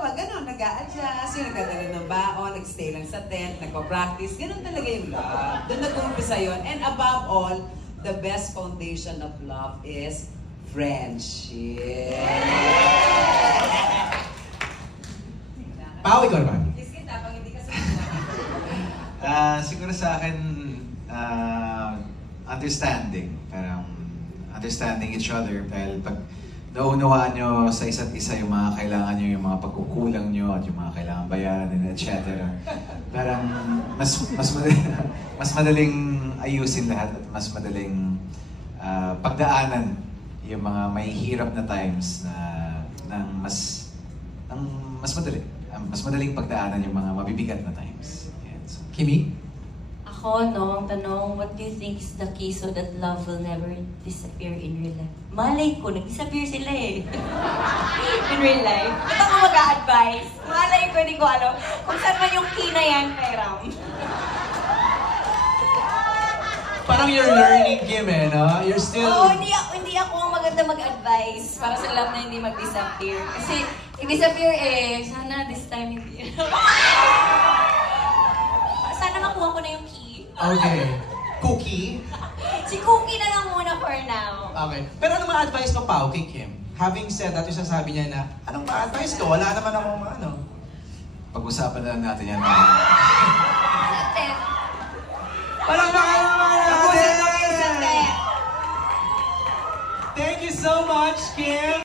dalawa, gano'n, nag-a-adjust, yung nagdadala ng baon, nag-stay lang sa tent, nagpa-practice, gano'n talaga yung love. Doon nag-uumpisa yun. And above all, the best foundation of love is friendship. Pao, ikaw naman. Siguro sa akin, understanding. Parang understanding each other. Dahil pag naunawaan nyo sa isa't isa yung mga kailangan nyo, yung mga pagkukulang nyo, at yung mga kailangan bayaran, etc. Parang mas madaling ayusin lahat at mas madaling pagdaanan yung mga may hirap na times na mas madali. Mas madaling pagdaanan yung mga mabibigat na times. Yan. So, Kimi? Ako, no, ang tanong, what do you think is the key so that love will never disappear in real life? Malay ko, nag-disappear sila eh. In real life. Ba't ako mag-a-advise? Malay ko, hindi ko alam. Kung saan man yung key na yan, kay Ram. Parang you're learning, Kim, eh, no? You're still... Oo, hindi ako ang maganda mag-advise para sa love na hindi mag-disappear. Kasi, i-disappear eh, sana this time hindi. Sana makuha ko na yung key. Okay. Cookie? Si Cookie na lang muna for now. Okay. Pero ano ma-advise mo, Pao, kay Kim? Having said that, yung sasabi niya na, anong ma-advise ko? Wala naman akong ano. pag-usapan na lang natin yan. Parang naman natin! Sa Thank you so much, Kim!